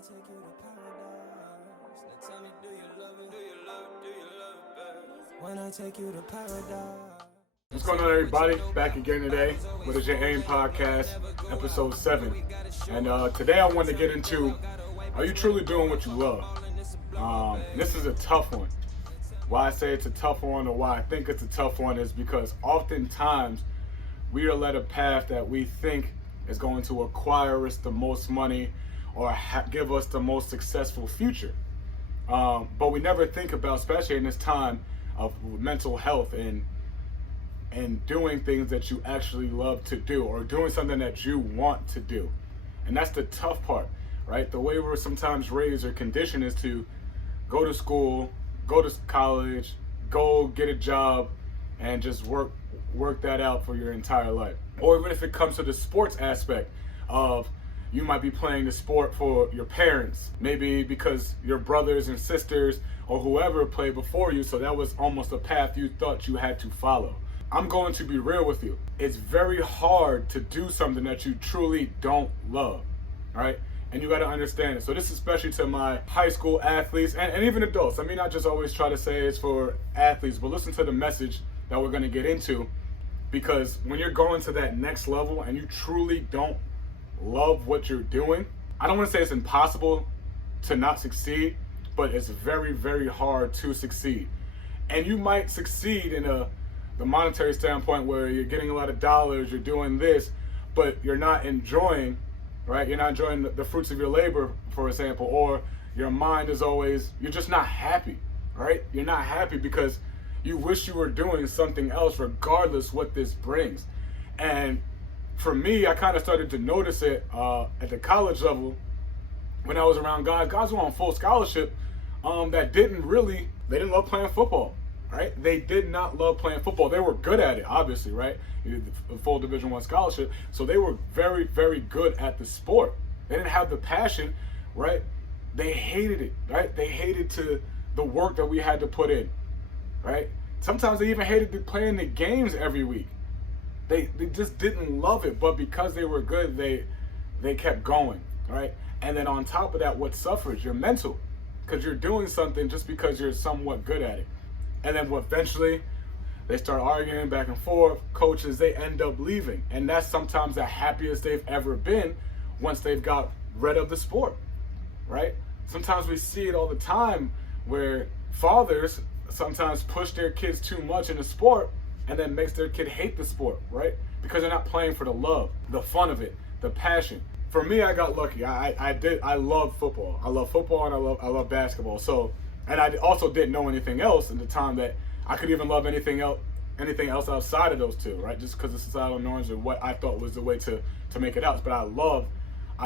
take you to paradise. Now tell me, do you love it? Do you love it? Do you love it, babe? When I take you to paradise. What's going on, everybody? Back again today. What is your aim podcast, episode 7. And today I want to get into, are you truly doing what you love? This is a tough one. Why I say it's a tough one, or why I think it's a tough one, is because oftentimes we are led a path that we think is going to acquire us the most money or give us the most successful future. But we never think about, especially in this time of mental health and doing things that you actually love to do, or doing something that you want to do. And that's the tough part, right? The way we're sometimes raised or conditioned is to go to school, go to college, go get a job, and just work that out for your entire life. Or even if it comes to the sports aspect of, you might be playing the sport for your parents, maybe because your brothers and sisters or whoever played before you, so that was almost a path you thought you had to follow. I'm going to be real with you. It's very hard to do something that you truly don't love, right? And you got to understand it. So this is especially to my high school athletes and even adults. I mean, not just always try to say it's for athletes, but listen to the message that we're going to get into. Because when you're going to that next level and you truly don't love what you're doing, I don't want to say it's impossible to not succeed, but it's very, very hard to succeed. And you might succeed in the monetary standpoint where you're getting a lot of dollars, you're doing this, but you're not enjoying, right? You're not enjoying the fruits of your labor, for example, or your mind is always, you're just not happy, right? You're not happy because you wish you were doing something else regardless what this brings. And for me, I kind of started to notice it at the college level when I was around guys who were on full scholarship that they didn't love playing football. Right? They did not love playing football. They were good at it, obviously, right? The full Division I scholarship. So they were very, very good at the sport. They didn't have the passion, right? They hated it, right? They hated the work that we had to put in, right? Sometimes they even hated playing the games every week. They just didn't love it, but because they were good, they kept going, right? And then on top of that, what suffers? Your mental, because you're doing something just because you're somewhat good at it. And then eventually they start arguing back and forth. Coaches, they end up leaving. And that's sometimes the happiest they've ever been once they've got rid of the sport, right? Sometimes we see it all the time where fathers sometimes push their kids too much in the sport and then makes their kid hate the sport, right? Because they're not playing for the love, the fun of it, the passion. For me, I got lucky. I love football. I love football and I love basketball. So, and I also didn't know anything else in the time that I could even love anything else outside of those two, right? Just because of societal norms or what I thought was the way to make it out. But I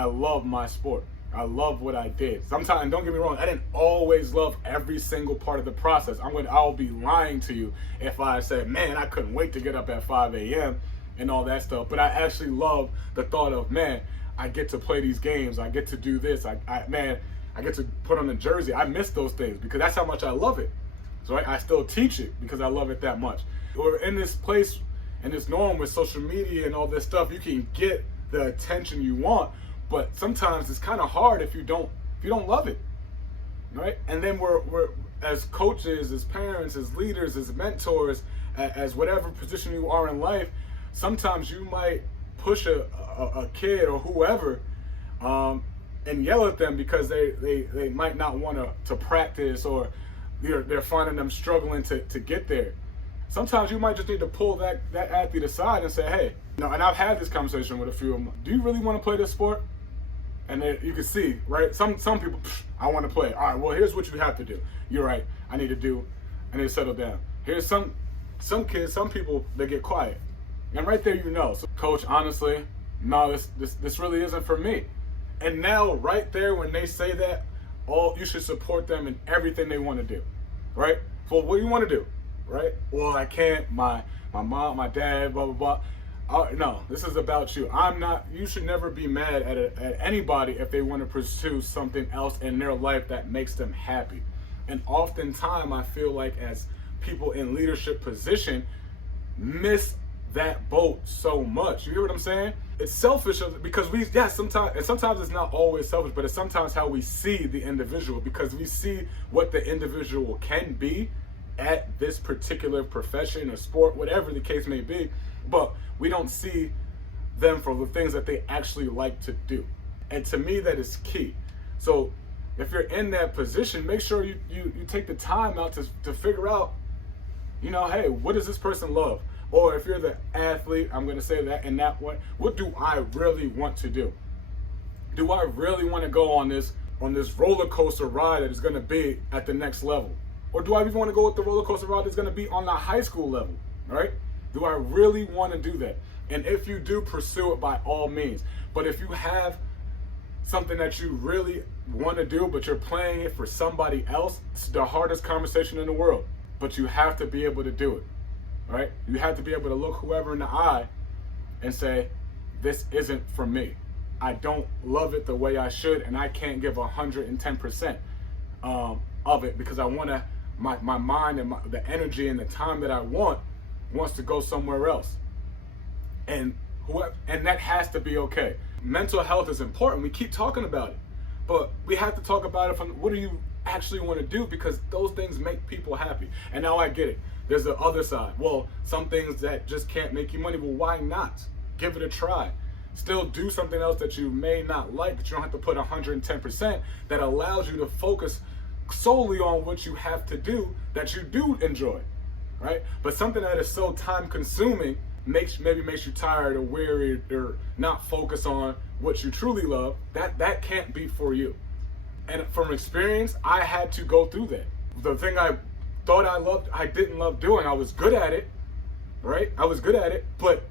love my sport. I love what I did. Sometimes, don't get me wrong, I didn't always love every single part of the process. I'll be lying to you if I said, man, I couldn't wait to get up at 5 a.m. and all that stuff. But I actually love the thought of, man, I get to play these games. I get to do this. I get to put on the jersey. I miss those things because that's how much I love it. So I still teach it because I love it that much. We're in this place and this norm with social media and all this stuff. You can get the attention you want, but sometimes it's kind of hard if you don't love it, right? And then we're as coaches, as parents, as leaders, as mentors, as whatever position you are in life. Sometimes you might push a kid or whoever. And yell at them because they might not want to practice, or they're finding them struggling to get there. Sometimes you might just need to pull that athlete aside and say, hey, and I've had this conversation with a few of them. Do you really want to play this sport? And you can see, right? Some people, I want to play. All right, well, here's what you have to do. You're right. I need to settle down. Here's some kids, some people, they get quiet. And right there, so, coach, honestly, no, this really isn't for me. And now, right there, when they say that, you should support them in everything they want to do, right? Well, what do you want to do, right? Well, I can't. My mom, my dad, blah blah blah. No, this is about you. You should never be mad at anybody if they want to pursue something else in their life that makes them happy. And oftentimes, I feel like as people in leadership position miss that boat so much. You hear what I'm saying? It's selfish because sometimes it's not always selfish, but it's sometimes how we see the individual, because we see what the individual can be at this particular profession or sport, whatever the case may be, but we don't see them for the things that they actually like to do. And to me, that is key. So if you're in that position, make sure you take the time out to figure out, hey, what does this person love? Or if you're the athlete, I'm going to say that in that way, what do I really want to do? Do I really want to go on this roller coaster ride that is going to be at the next level? Or do I even want to go with the roller coaster ride that's going to be on the high school level, right? Do I really want to do that? And if you do, pursue it by all means. But if you have something that you really want to do, but you're playing it for somebody else, it's the hardest conversation in the world. But you have to be able to do it, right? You have to be able to look whoever in the eye and say, this isn't for me. I don't love it the way I should, and I can't give 110% of it because I want to, my mind and the energy and the time that I wants to go somewhere else. And that has to be okay. Mental health is important. We keep talking about it, but we have to talk about it from what do you actually want to do, because those things make people happy. And now I get it. There's the other side. Well, some things that just can't make you money. Well, why not? Give it a try. Still do something else that you may not like, but you don't have to put 110%, that allows you to focus solely on what you have to do that you do enjoy, right? But something that is so time consuming makes you tired or weary or not focus on what you truly love, that can't be for you. And from experience, I had to go through that. The thing I thought I loved, I didn't love doing. I was good at it, right? I was good at it, but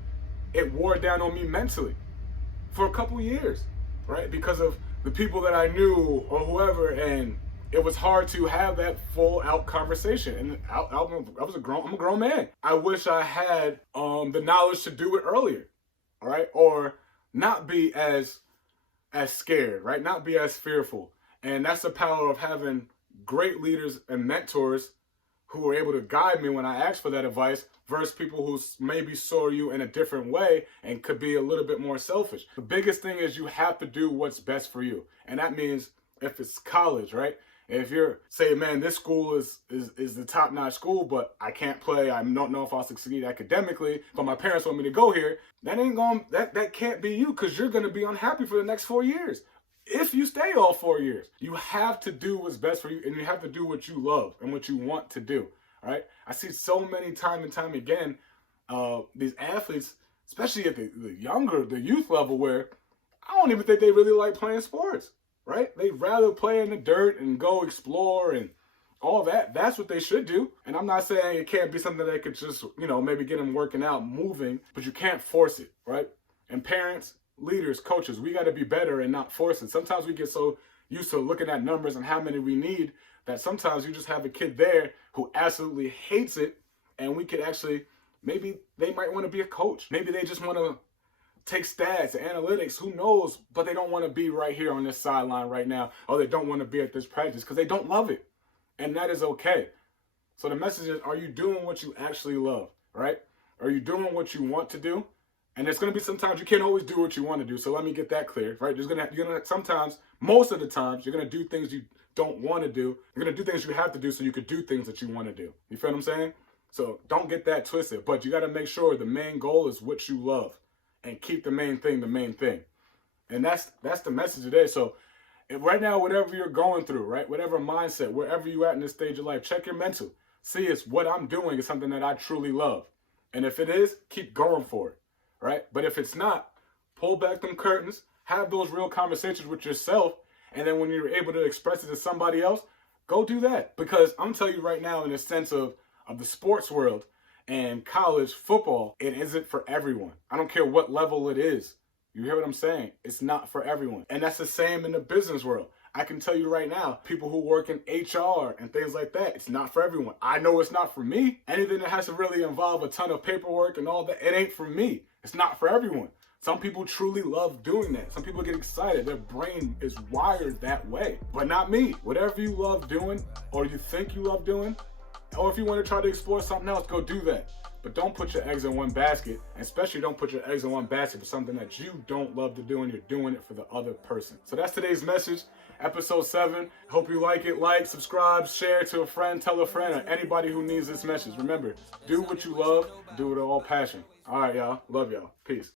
it wore down on me mentally for a couple years, right? Because of the people that I knew or whoever, and it was hard to have that full out conversation. And I'm a grown man. I wish I had the knowledge to do it earlier, all right? Or not be as scared, right? Not be as fearful. And that's the power of having great leaders and mentors who were able to guide me when I asked for that advice, versus people who maybe saw you in a different way and could be a little bit more selfish. The biggest thing is you have to do what's best for you. And that means if it's college, right? If you're saying, man, this school is the top-notch school, but I can't play, I don't know if I'll succeed academically, but my parents want me to go here, that can't be you, because you're going to be unhappy for the next 4 years. If you stay all 4 years, you have to do what's best for you, and you have to do what you love and what you want to do, right? I see so many time and time again, these athletes, especially at the youth level, where I don't even think they really like playing sports, right? They'd rather play in the dirt and go explore and all that. That's what they should do. And I'm not saying it can't be something that could just, maybe get them working out, moving, but you can't force it, right? And parents, leaders, coaches, we got to be better and not force it. Sometimes we get so used to looking at numbers and how many we need that sometimes you just have a kid there who absolutely hates it, and we could actually, maybe they might want to be a coach. Maybe they just want to take stats and analytics, who knows, but they don't want to be right here on this sideline right now, or they don't want to be at this practice because they don't love it. And that is okay. So the message is, are you doing what you actually love, right? Are you doing what you want to do? And there's going to be sometimes you can't always do what you want to do. So let me get that clear, right? You're going to sometimes, most of the times, you're going to do things you don't want to do. You're going to do things you have to do so you could do things that you want to do. You feel what I'm saying? So don't get that twisted. But you got to make sure the main goal is what you love, and keep the main thing the main thing. And that's the message today. So right now, whatever you're going through, right? Whatever mindset, wherever you at in this stage of life, check your mental. See, it's what I'm doing is something that I truly love. And if it is, keep going for it. Right? But if it's not, pull back them curtains, have those real conversations with yourself, and then when you're able to express it to somebody else, go do that. Because I'm telling you right now, in the sense of the sports world and college football, it isn't for everyone. I don't care what level it is. You hear what I'm saying? It's not for everyone. And that's the same in the business world. I can tell you right now, people who work in HR and things like that, it's not for everyone. I know it's not for me. Anything that has to really involve a ton of paperwork and all that, it ain't for me. It's not for everyone. Some people truly love doing that. Some people get excited. Their brain is wired that way. But not me. Whatever you love doing, or you think you love doing, or if you want to try to explore something else, go do that. but don't put your eggs in one basket, and especially don't put your eggs in one basket for something that you don't love to do and you're doing it for the other person. So that's today's message, episode 7. Hope you like it. Like, subscribe, share to a friend, tell a friend, or anybody who needs this message. Remember, do what you love, do it with all passion. All right, y'all. Love y'all. Peace.